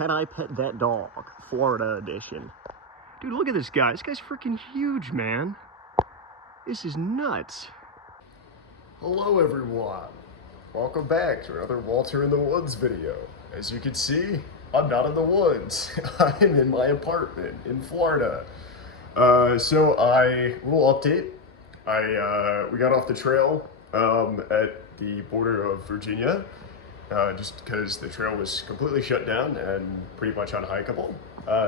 Can I Pet That Dog? Florida edition. Dude, look at this guy. This guy's freaking huge, man. This is nuts. Hello everyone. Welcome back to another Walter in the Woods video. As you can see, I'm not in the woods. I'm in my apartment in Florida. So little update. We got off the trail at the border of Virginia, just because the trail was completely shut down and pretty much unhikeable.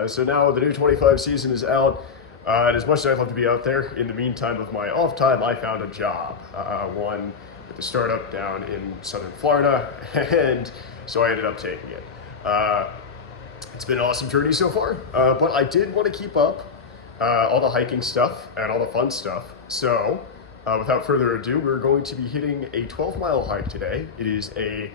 So now the new 25 season is out, and as much as I'd love to be out there, in the meantime of my off time, I found a job, one with a startup down in southern Florida, and so I ended up taking it. It's been an awesome journey so far, but I did want to keep up all the hiking stuff and all the fun stuff. So without further ado, we're going to be hitting a 12-mile hike today. It is a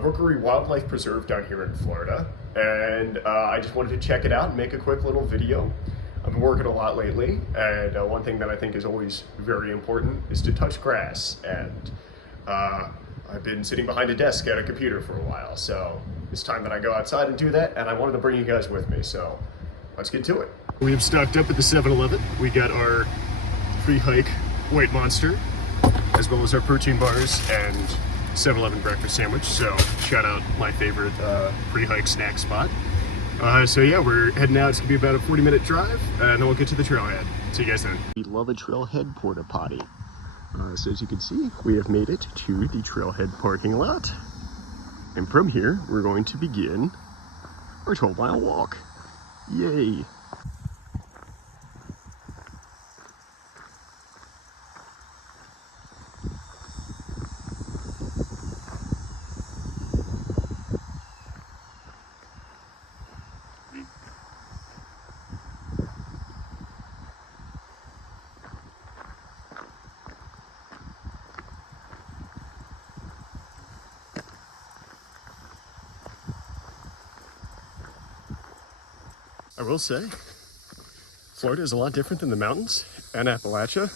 Rookery Wildlife Preserve down here in Florida, and I just wanted to check it out and make a quick little video. I've been working a lot lately, and one thing that I think is always very important is to touch grass, and I've been sitting behind a desk at a computer for a while, so it's time that I go outside and do that, and I wanted to bring you guys with me, so let's get to it. We have stocked up at the 7-Eleven. We got our pre-hike White Monster, as well as our protein bars and 7-Eleven breakfast sandwich, so shout out my favorite pre-hike snack spot. So yeah, we're heading out. It's gonna be about a 40-minute drive, and then we'll get to the trailhead. See you guys then. We love a trailhead porta potty. So as you can see, we have made it to the trailhead parking lot. And from here, we're going to begin our 12-mile walk. Yay! I will say, Florida is a lot different than the mountains and Appalachia.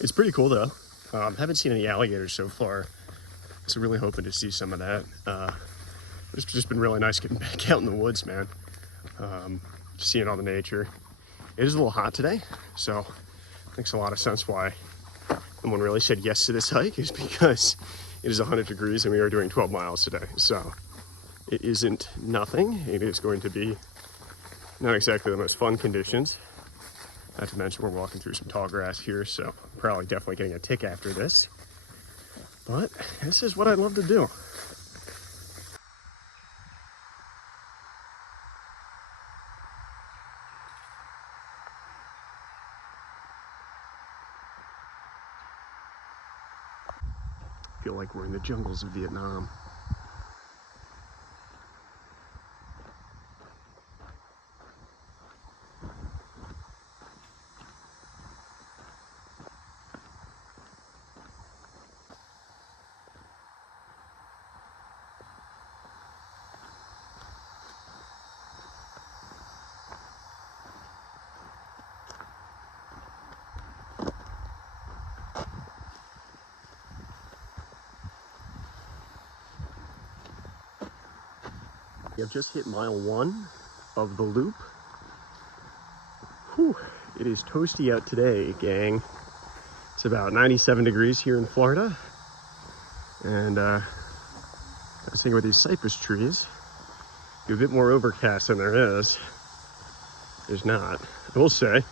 It's pretty cool though. Haven't seen any alligators so far, so really hoping to see some of that. It's just been really nice getting back out in the woods, man. Seeing all the nature. It is a little hot today, so it makes a lot of sense why someone really said yes to this hike, is because it is 100 degrees and we are doing 12 miles today. So it isn't nothing. It is going to be not exactly the most fun conditions. Not to mention we're walking through some tall grass here, so probably definitely getting a tick after this. But this is what I love to do. I feel like we're in the jungles of Vietnam. I've just hit mile 1 of the loop. Whew, it is toasty out today, gang. It's about 97 degrees here in Florida. And I was thinking with these cypress trees, a bit more overcast than there is. There's not. I will say,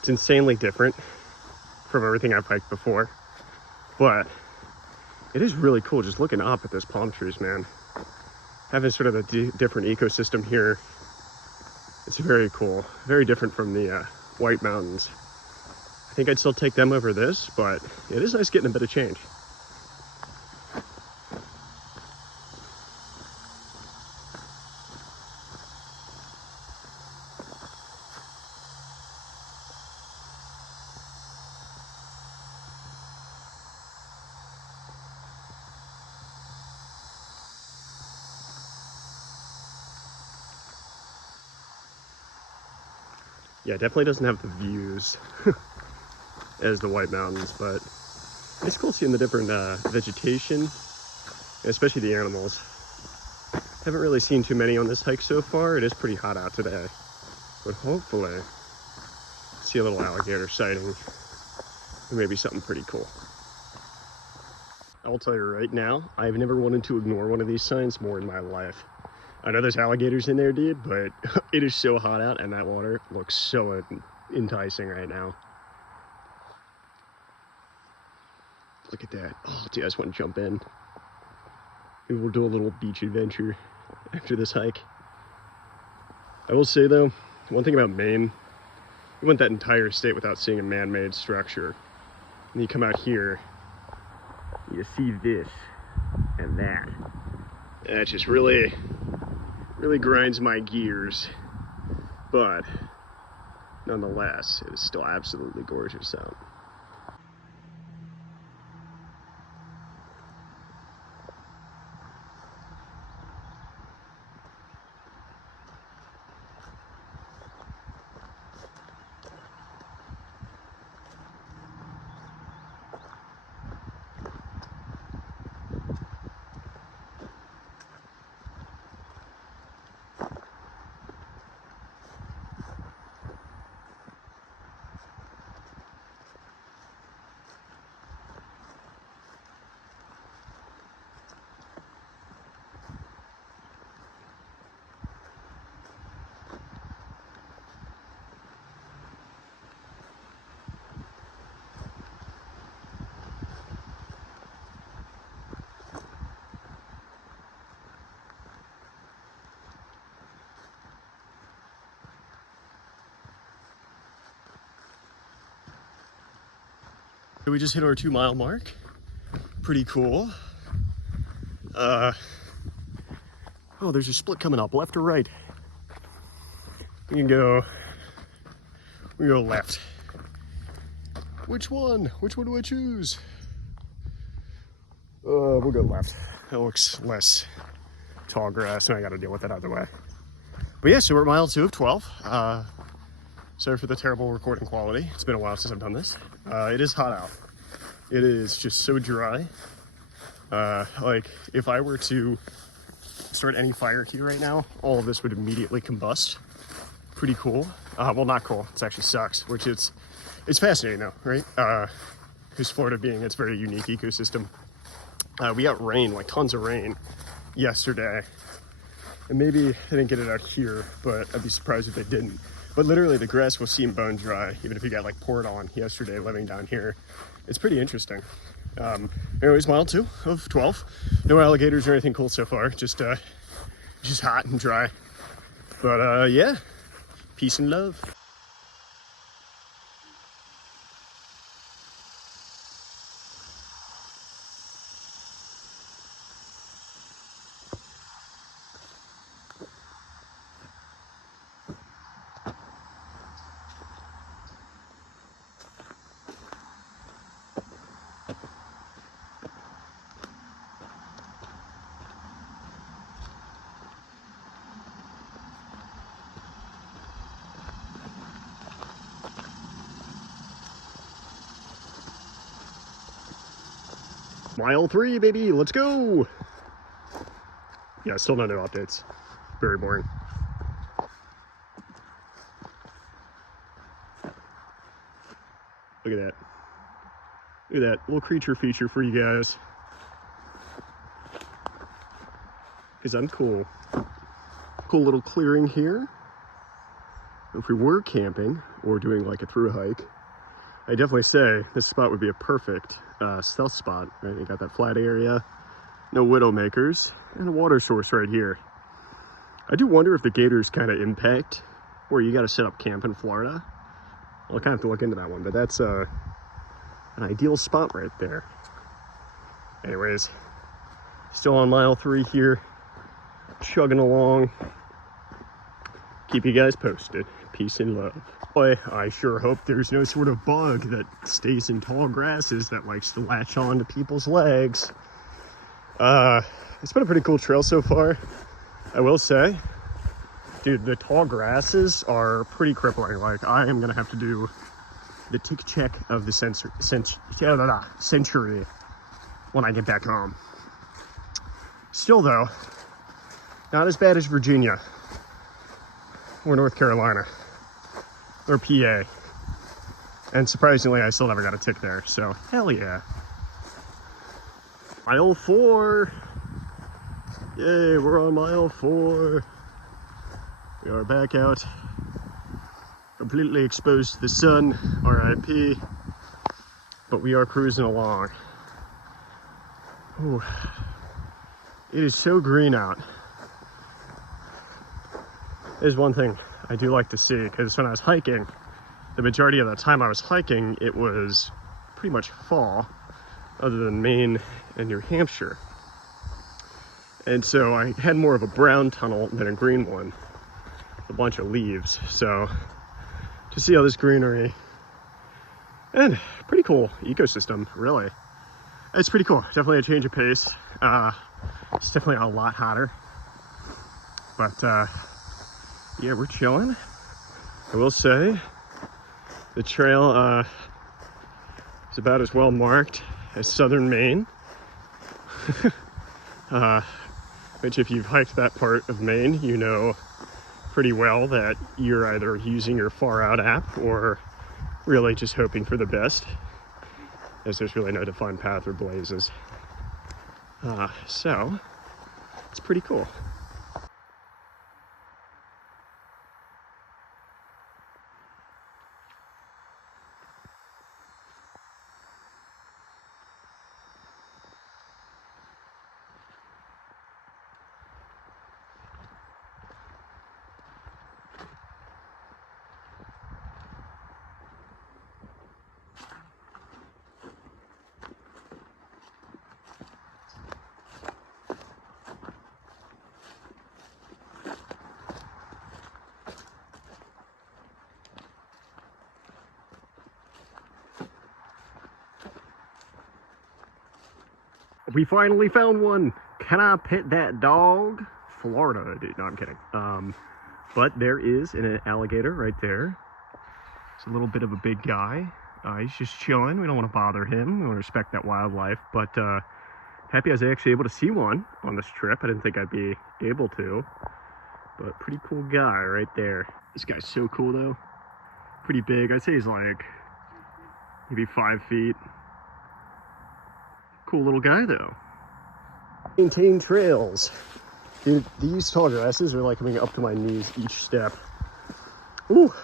it's insanely different from everything I've hiked before. But it is really cool just looking up at those palm trees, man. Having sort of a different ecosystem here. It's very cool. Very different from the White Mountains. I think I'd still take them over this, but it is nice getting a bit of change. Yeah, it definitely doesn't have the views as the White Mountains, but it's cool seeing the different vegetation especially the animals. Haven't really seen too many on this hike so far. It is pretty hot out today, but hopefully see a little alligator sighting, or maybe something pretty cool. I will tell you right now, I've never wanted to ignore one of these signs more in my life. I know there's alligators in there, dude, but it is so hot out and that water looks so enticing right now. Look at that. Oh, dude, I just want to jump in. Maybe we'll do a little beach adventure after this hike. I will say though, one thing about Maine, we went that entire state without seeing a man-made structure. And you come out here, you see this and that. And it just really grinds my gears. But nonetheless, it is still absolutely gorgeous out. We just hit our 2-mile mark. Pretty cool. Oh, there's a split coming up, left or right? We go left. Which one? Which one do I choose? We'll go left. That looks less tall grass, and I gotta deal with that either way. But yeah, so we're at mile 2 of 12. Sorry for the terrible recording quality. It's been a while since I've done this. It is hot out. It is just so dry. Like, if I were to start any fire here right now, all of this would immediately combust. Pretty cool. Well, not cool. It actually sucks, which it's fascinating though, right? Because Florida being its very unique ecosystem. We got rain, like tons of rain yesterday. And maybe they didn't get it out here, but I'd be surprised if they didn't. But literally the grass will seem bone dry, even if you got like poured on yesterday living down here. It's pretty interesting. Anyways, mile 2 of 12. No alligators or anything cool so far, just hot and dry. But yeah, peace and love. Mile 3, baby, let's go. Yeah, still no new updates. Very boring. Look at that. Look at that little creature feature for you guys. Because I'm cool. Cool little clearing here. If we were camping or doing like a through hike, I definitely say this spot would be a perfect stealth spot, right? You got that flat area, no widowmakers, and a water source right here. I do wonder if the gators kind of impact where you got to set up camp in Florida. I'll kind of have to look into that one, but that's an ideal spot right there. Anyways, still on mile 3 here, chugging along. Keep you guys posted. Peace and love. Boy, I sure hope there's no sort of bug that stays in tall grasses that likes to latch on to people's legs. It's been a pretty cool trail so far, I will say. Dude, the tall grasses are pretty crippling. Like, I am gonna have to do the tick check of the century when I get back home. Still though, not as bad as Virginia or North Carolina or PA. And surprisingly, I still never got a tick there, so hell yeah. Mile 4. Yay, we're on mile 4. We are back out, completely exposed to the sun, RIP, but we are cruising along. Ooh, it is so green out. There's one thing I do like to see, because when I was hiking, the majority of the time I was hiking, it was pretty much fall, other than Maine and New Hampshire. And so I had more of a brown tunnel than a green one, a bunch of leaves. So to see all this greenery, and pretty cool ecosystem, really. It's pretty cool. Definitely a change of pace. It's definitely a lot hotter. But yeah, we're chilling. I will say, the trail is about as well marked as southern Maine. Which if you've hiked that part of Maine, you know pretty well that you're either using your Far Out app or really just hoping for the best, as there's really no defined path or blazes. So it's pretty cool. We finally found one. Can I pet that dog? Florida, dude. No, I'm kidding. But there is an alligator right there. It's a little bit of a big guy. He's just chilling. We don't want to bother him. We want to respect that wildlife. But happy I was actually able to see one on this trip. I didn't think I'd be able to. But pretty cool guy right there. This guy's so cool though. Pretty big. I'd say he's like maybe 5 feet. Cool little guy though. Maintain trails. Dude, these tall grasses are like coming up to my knees each step. Ooh,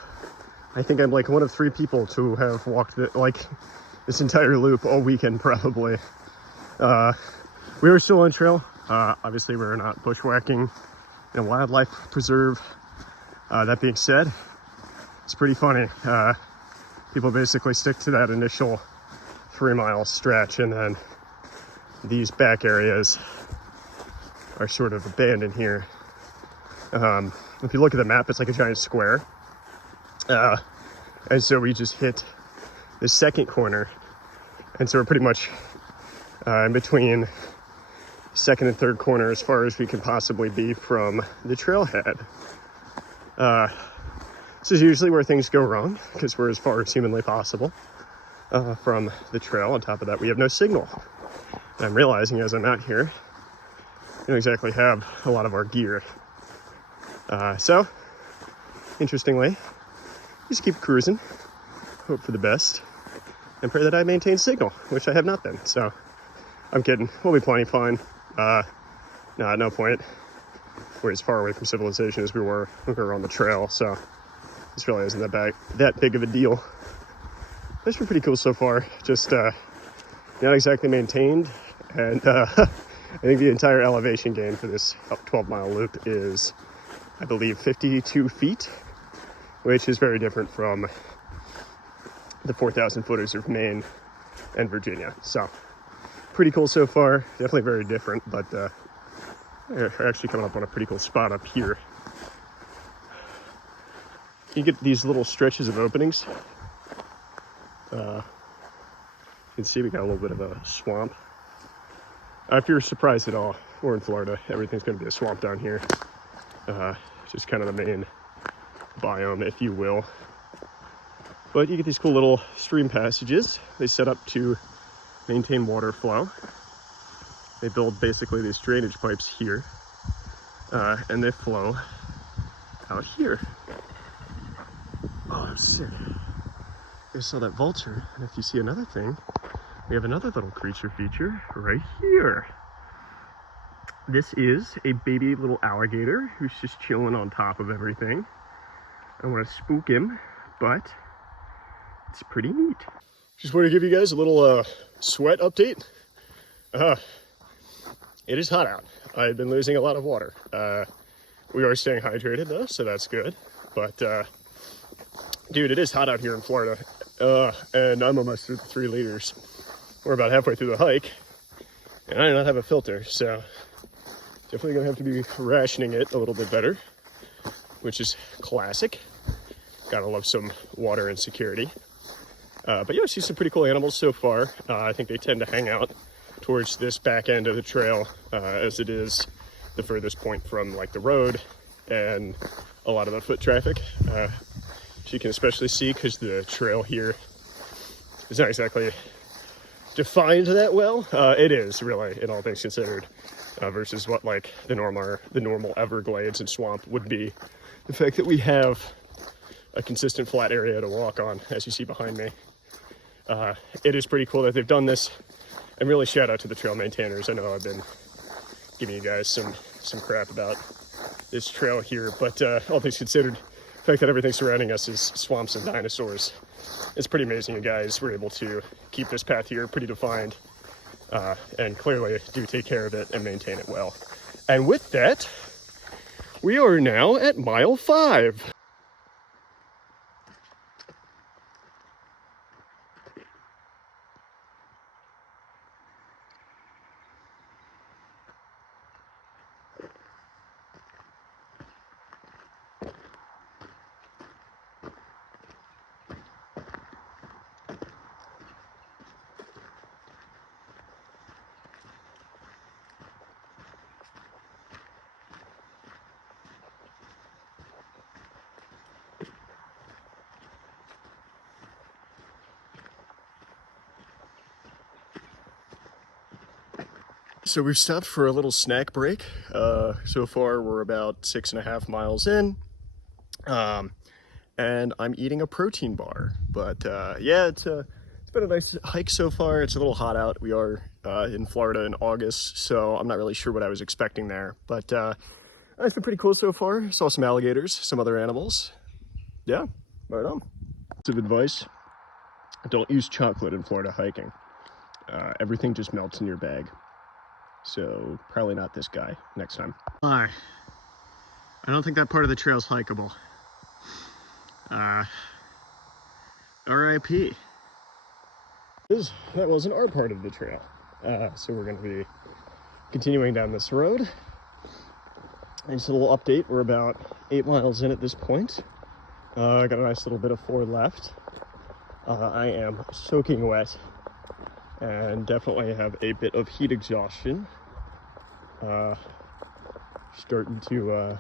I think I'm like one of 3 people to have walked like this entire loop all weekend probably. We were still on trail. Obviously we're not bushwhacking in a wildlife preserve. That being said, it's pretty funny. People basically stick to that initial 3-mile stretch, and then these back areas are sort of abandoned here. If you look at the map, it's like a giant square. And so we just hit the second corner. And so we're pretty much in between second and third corner as far as we can possibly be from the trailhead. This is usually where things go wrong, because we're as far as humanly possible from the trail. On top of that, we have no signal. And I'm realizing as I'm out here, we don't exactly have a lot of our gear. So, interestingly, just keep cruising, hope for the best, and pray that I maintain signal, which I have not been. So, I'm kidding. We'll be plenty fine. No, at no point we're as far away from civilization as we were when we were on the trail. So, this really isn't that big of a deal. It's been pretty cool so far. Just not exactly maintained, and I think the entire elevation gain for this 12-mile loop is, I believe, 52 feet, which is very different from the 4,000 footers of Maine and Virginia. So pretty cool so far. Definitely very different, but we're actually coming up on a pretty cool spot up here. You get these little stretches of openings. You can see we got a little bit of a swamp. If you're surprised at all, we're in Florida. Everything's going to be a swamp down here. Just kind of the main biome, if you will. But you get these cool little stream passages. They set up to maintain water flow. They build basically these drainage pipes here, and they flow out here. Oh, I'm sick. I saw that vulture, and if you see another thing, we have another little creature feature right here. This is a baby little alligator who's just chilling on top of everything. I want to spook him, but it's pretty neat. Just want to give you guys a little sweat update. It is hot out. I've been losing a lot of water. We are staying hydrated though, so that's good. But dude, it is hot out here in Florida. And I'm almost through the 3 liters. We're about halfway through the hike, and I do not have a filter, so definitely gonna have to be rationing it a little bit better, which is classic. Gotta love some water and security. But yeah, I see some pretty cool animals so far. I think they tend to hang out towards this back end of the trail, as it is the furthest point from like the road and a lot of the foot traffic. You can especially see because the trail here is not exactly defined that well. It is really, in all things considered, versus what like the normal Everglades and swamp would be. The fact that we have a consistent flat area to walk on, as you see behind me, it is pretty cool that they've done this. And really shout out to the trail maintainers. I know I've been giving you guys some crap about this trail here, but all things considered, the fact that everything surrounding us is swamps and dinosaurs, it's pretty amazing you guys were able to keep this path here pretty defined, and clearly do take care of it and maintain it well. And with that, we are now at mile 5. So we've stopped for a little snack break. So far we're about 6.5 miles in, and I'm eating a protein bar. But yeah, it's been a nice hike so far. It's a little hot out. We are in Florida in August, so I'm not really sure what I was expecting there. But it's been pretty cool so far. Saw some alligators, some other animals. Yeah, right on. Some advice: don't use chocolate in Florida hiking. Everything just melts in your bag. So probably not this guy next time. I don't think that part of the trail is hikeable. RIP. That wasn't our part of the trail. So we're going to be continuing down this road. And just a little update. We're about 8 miles in at this point. I got a nice little bit of 4 left. I am soaking wet and definitely have a bit of heat exhaustion. Starting to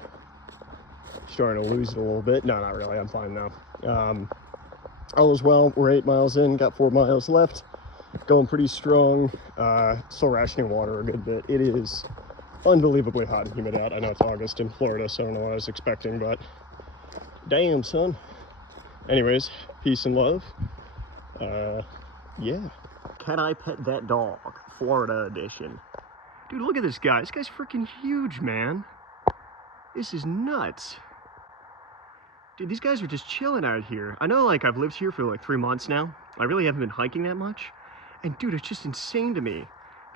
lose it a little bit. No, not really. I'm fine now. All is well. We're 8 miles in. Got 4 miles left. Going pretty strong. Still rationing water a good bit. It is unbelievably hot and humid out. I know it's August in Florida, so I don't know what I was expecting, but damn, son. Anyways, peace and love. Yeah. Can I pet that dog? Florida edition. Dude, look at this guy. This guy's freaking huge, man. This is nuts. Dude, these guys are just chilling out here. I know, like, I've lived here for like 3 months now. I really haven't been hiking that much. And dude, it's just insane to me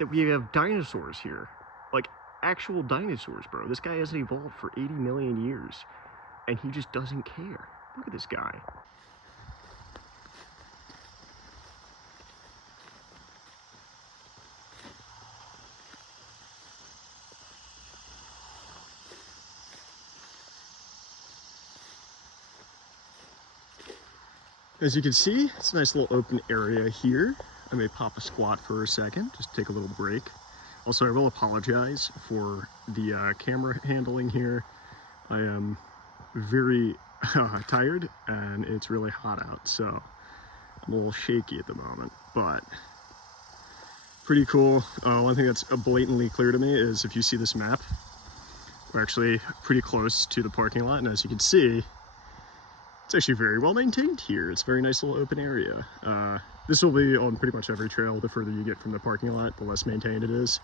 that we have dinosaurs here. Like, actual dinosaurs, bro. This guy hasn't evolved for 80 million years. And he just doesn't care. Look at this guy. As you can see, it's a nice little open area here. I may pop a squat for a second, just take a little break. Also, I will apologize for the camera handling here. I am very tired and it's really hot out, so I'm a little shaky at the moment, but pretty cool. One thing that's blatantly clear to me is if you see this map, we're actually pretty close to the parking lot, and as you can see, it's actually very well maintained here. It's a very nice little open area. This will be on pretty much every trail. The further you get from the parking lot, the less maintained it is.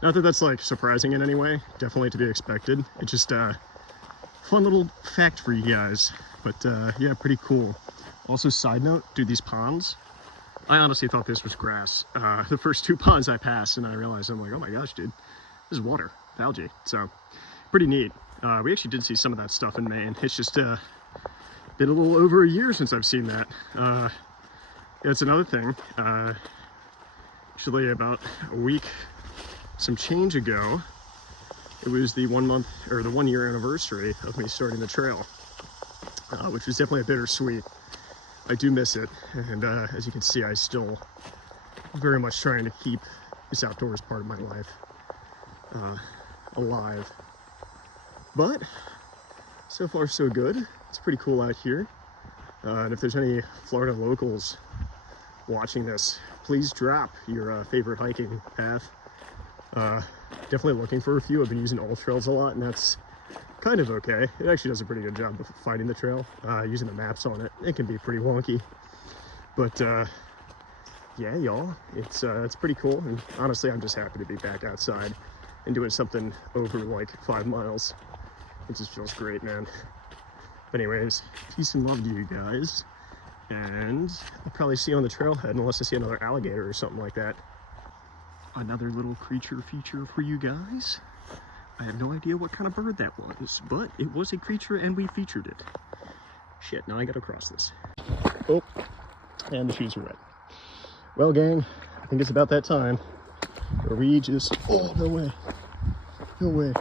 Not that that's like surprising in any way, definitely to be expected. It's just a fun little fact for you guys. But yeah, pretty cool. Also, side note, dude, these ponds, I honestly thought this was grass. The first two ponds I passed, and I realized, I'm like, oh my gosh, dude, this is water, algae. So pretty neat. We actually did see some of that stuff in Maine. It's just been a little over a year since I've seen that. That's another thing. Actually, about a week, some change ago, it was the 1 month or the 1 year anniversary of me starting the trail, which was definitely a bittersweet. I do miss it, and as you can see, I still very much trying to keep this outdoors part of my life alive. But so far so good. It's pretty cool out here. And if there's any Florida locals watching this, please drop your favorite hiking path. Definitely looking for a few. I've been using All Trails a lot, and that's kind of okay. It actually does a pretty good job of finding the trail. Using the maps on it, it can be pretty wonky. But yeah, y'all, it's pretty cool. And honestly, I'm just happy to be back outside and doing something over like 5 miles. It just feels great, man. But anyways, peace and love to you guys. And I'll probably see you on the trailhead unless I see another alligator or something like that. Another little creature feature for you guys. I have no idea what kind of bird that was, but it was a creature and we featured it. Shit, now I gotta cross this. Oh, and the shoes are wet. Well, gang, I think it's about that time where we just, oh, no way. No way.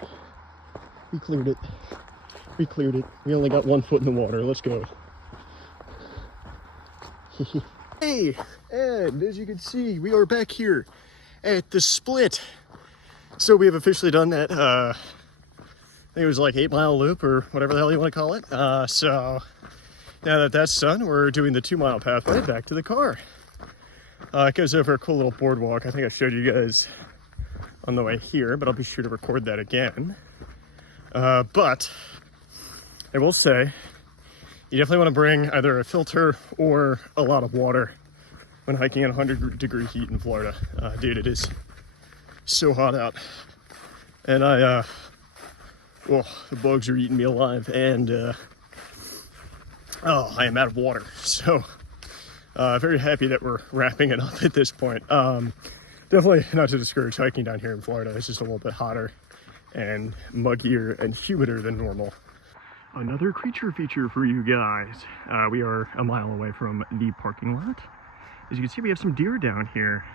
We cleared it. We cleared it. We only got 1 foot in the water. Let's go. Hey, and as you can see, we are back here at the split. So we have officially done that, I think it was like 8 mile loop or whatever the hell you want to call it. So now that that's done, we're doing the 2 mile pathway back to the car. It goes over a cool little boardwalk. I think I showed you guys on the way here, but I'll be sure to record that again. But I will say, you definitely want to bring either a filter or a lot of water when hiking in 100-degree heat in Florida. Dude, it is so hot out. And the bugs are eating me alive, and I am out of water. So very happy that we're wrapping it up at this point. Definitely not to discourage hiking down here in Florida. It's just a little bit hotter and muggier and humider than normal. Another creature feature for you guys. We are a mile away from the parking lot. As you can see, we have some deer down here.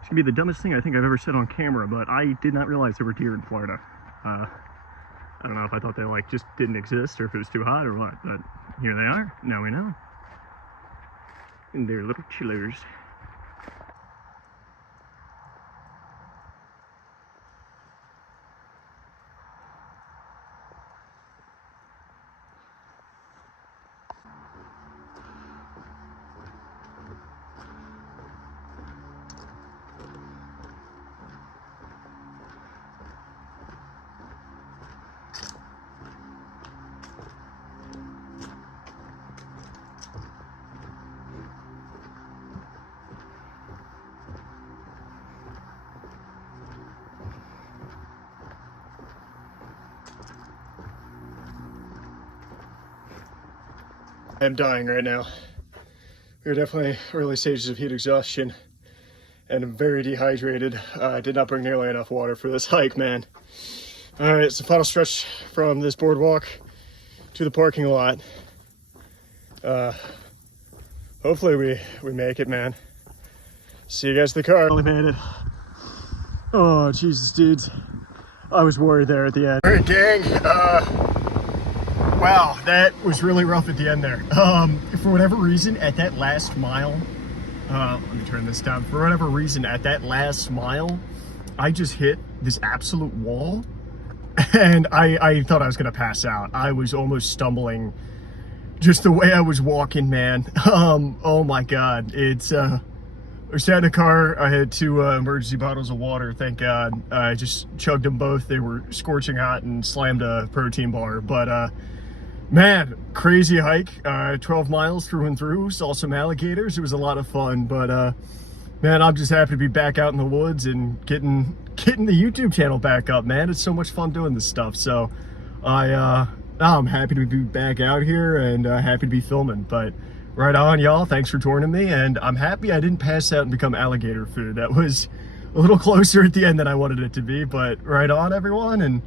It's gonna be the dumbest thing I think I've ever said on camera, but I did not realize there were deer in Florida. I don't know if I thought they like just didn't exist or if it was too hot or what, but here they are. Now we know. And they're little chillers. I'm dying right now. We're definitely early stages of heat exhaustion, and I'm very dehydrated. I did not bring nearly enough water for this hike, man. All right, it's the final stretch from this boardwalk to the parking lot. Hopefully we make it, man. See you guys at the car. Only made it. Oh, Jesus, dudes. I was worried there at the end. All right, gang. Wow, that was really rough at the end there. For whatever reason, at that last mile, let me turn this down. For whatever reason, at that last mile, I just hit this absolute wall, and I thought I was gonna pass out. I was almost stumbling, just the way I was walking, man. Oh my God, it I sat in the car. I had 2 emergency bottles of water, thank God. I just chugged them both. They were scorching hot and slammed a protein bar. But man, crazy hike. 12 miles through and through. Saw some alligators. It was a lot of fun. But man, I'm just happy to be back out in the woods and getting the YouTube channel back up, man. It's so much fun doing this stuff. So I'm happy to be back out here and happy to be filming. But right on, y'all. Thanks for joining me. And I'm happy I didn't pass out and become alligator food. That was a little closer at the end than I wanted it to be. But right on, everyone. And